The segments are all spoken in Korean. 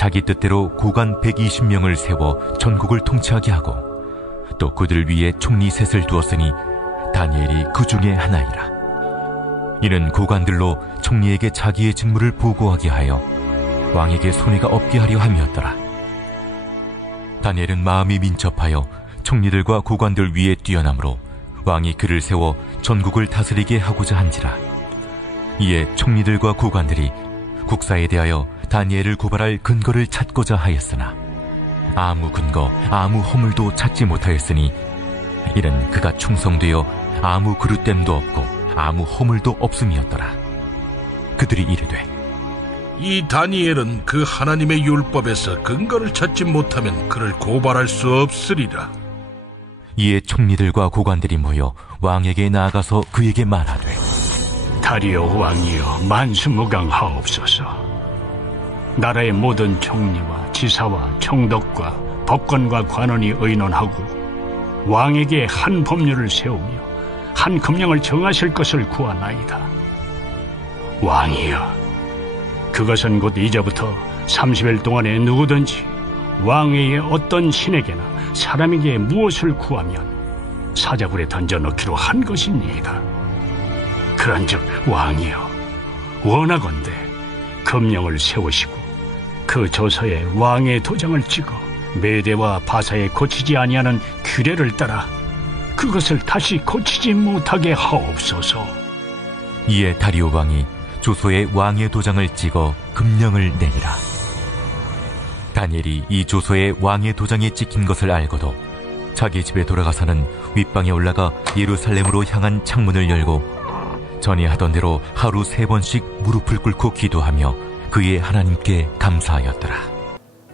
자기 뜻대로 고관 120명을 세워 전국을 통치하게 하고 또 그들 위에 총리 셋을 두었으니 다니엘이 그 중에 하나이라. 이는 고관들로 총리에게 자기의 직무를 보고하게 하여 왕에게 손해가 없게 하려 함이었더라. 다니엘은 마음이 민첩하여 총리들과 고관들 위에 뛰어나므로 왕이 그를 세워 전국을 다스리게 하고자 한지라. 이에 총리들과 고관들이 국사에 대하여 다니엘을 고발할 근거를 찾고자 하였으나 아무 근거 아무 허물도 찾지 못하였으니 이는 그가 충성되어 아무 그릇됨도 없고 아무 허물도 없음이었더라. 그들이 이르되 이 다니엘은 그 하나님의 율법에서 근거를 찾지 못하면 그를 고발할 수 없으리라. 이에 총리들과 고관들이 모여 왕에게 나아가서 그에게 말하되 다리오 왕이여 만수무강하옵소서. 나라의 모든 총리와 지사와 총독과 법관과 관원이 의논하고 왕에게 한 법률을 세우며 한 금령을 정하실 것을 구하나이다. 왕이여, 그것은 곧 이제부터 30일 동안에 누구든지 왕외의 어떤 신에게나 사람에게 무엇을 구하면 사자굴에 던져넣기로 한 것이니이다. 그런즉 왕이여, 원하건대 금령을 세우시고 그 조서에 왕의 도장을 찍어 메대와 바사에 고치지 아니하는 규례를 따라 그것을 다시 고치지 못하게 하옵소서. 이에 다리오 왕이 조서에 왕의 도장을 찍어 금령을 내니라. 다니엘이 이 조서에 왕의 도장이 찍힌 것을 알고도 자기 집에 돌아가서는 윗방에 올라가 예루살렘으로 향한 창문을 열고 전에 하던 대로 하루 3번씩 무릎을 꿇고 기도하며 그의 하나님께 감사하였더라.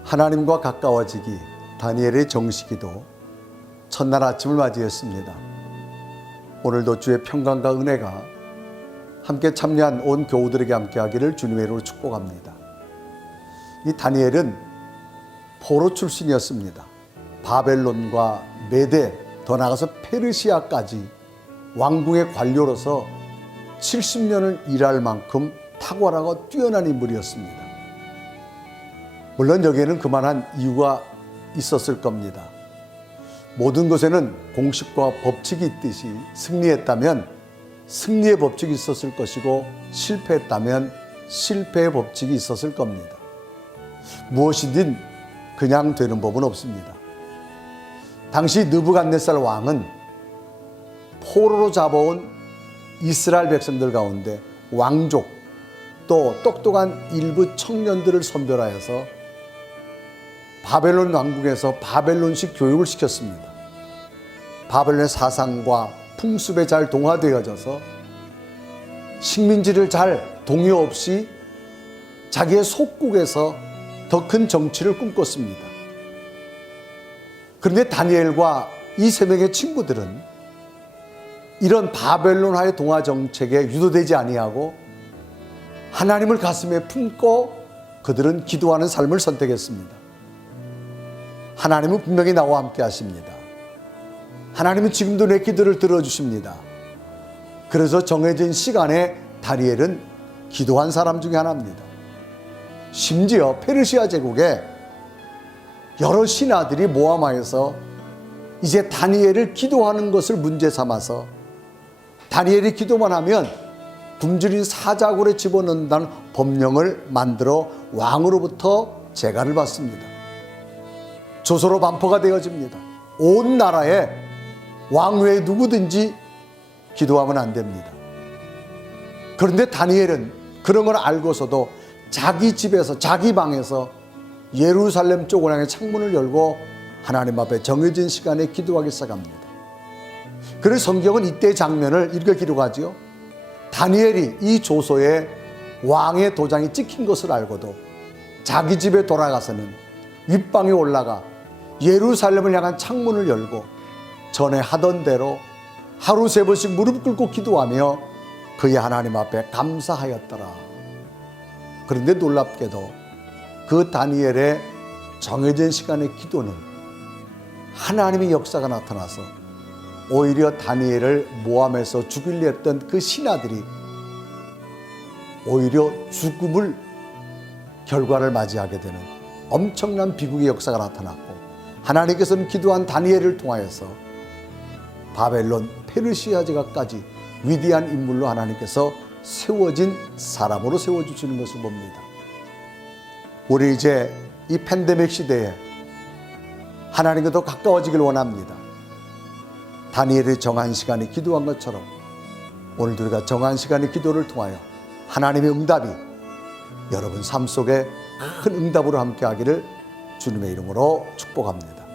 하나님과 가까워지기 다니엘의 정식기도 첫날 아침을 맞이했습니다. 오늘도 주의 평강과 은혜가 함께 참여한 온 교우들에게 함께하기를 주님의 이름으로 축복합니다. 이 다니엘은 포로 출신이었습니다. 바벨론과 메대, 더 나아가서 페르시아까지 왕궁의 관료로서 70년을 일할 만큼 탁월하고 뛰어난 인물이었습니다. 물론 여기에는 그만한 이유가 있었을 겁니다. 모든 것에는 공식과 법칙이 있듯이 승리했다면 승리의 법칙이 있었을 것이고 실패했다면 실패의 법칙이 있었을 겁니다. 무엇이든 그냥 되는 법은 없습니다. 당시 느부갓네살 왕은 포로로 잡아온 이스라엘 백성들 가운데 왕족 또 똑똑한 일부 청년들을 선별하여서 바벨론 왕국에서 바벨론식 교육을 시켰습니다. 바벨론의 사상과 풍습에 잘 동화되어져서 식민지를 잘 동요 없이 자기의 속국에서 더 큰 정치를 꿈꿨습니다. 그런데 다니엘과 이 3명의 친구들은 이런 바벨론화의 동화 정책에 유도되지 아니하고 하나님을 가슴에 품고 그들은 기도하는 삶을 선택했습니다. 하나님은 분명히 나와 함께 하십니다. 하나님은 지금도 내 기도를 들어주십니다. 그래서 정해진 시간에 다니엘은 기도한 사람 중에 하나입니다. 심지어 페르시아 제국에 여러 신하들이 모함하여서 이제 다니엘을 기도하는 것을 문제 삼아서 다니엘이 기도만 하면 굶주린 사자굴에 집어넣는다는 법령을 만들어 왕으로부터 재가를 받습니다. 조서로 반포가 되어집니다. 온 나라에 왕 외에 누구든지 기도하면 안 됩니다. 그런데 다니엘은 그런 걸 알고서도 자기 집에서 자기 방에서 예루살렘 쪽을 향해 창문을 열고 하나님 앞에 정해진 시간에 기도하기 시작합니다. 그래서 성경은 이때 장면을 이렇게 기록하지요. 다니엘이 이 조서에 왕의 도장이 찍힌 것을 알고도 자기 집에 돌아가서는 윗방에 올라가 예루살렘을 향한 창문을 열고 전에 하던 대로 하루 3번씩 무릎 꿇고 기도하며 그의 하나님 앞에 감사하였더라. 그런데 놀랍게도 그 다니엘의 정해진 시간의 기도는 하나님의 역사가 나타나서 오히려 다니엘을 모함해서 죽이려 했던 그 신하들이 오히려 죽음을 결과를 맞이하게 되는 엄청난 비극의 역사가 나타났고, 하나님께서는 기도한 다니엘을 통하여서 바벨론 페르시아 제국까지 위대한 인물로 하나님께서 세워진 사람으로 세워주시는 것을 봅니다. 우리 이제 이 팬데믹 시대에 하나님과 더 가까워지길 원합니다. 다니엘의 정한 시간에 기도한 것처럼 오늘도 우리가 정한 시간의 기도를 통하여 하나님의 응답이 여러분 삶 속에 큰 응답으로 함께하기를 주님의 이름으로 축복합니다.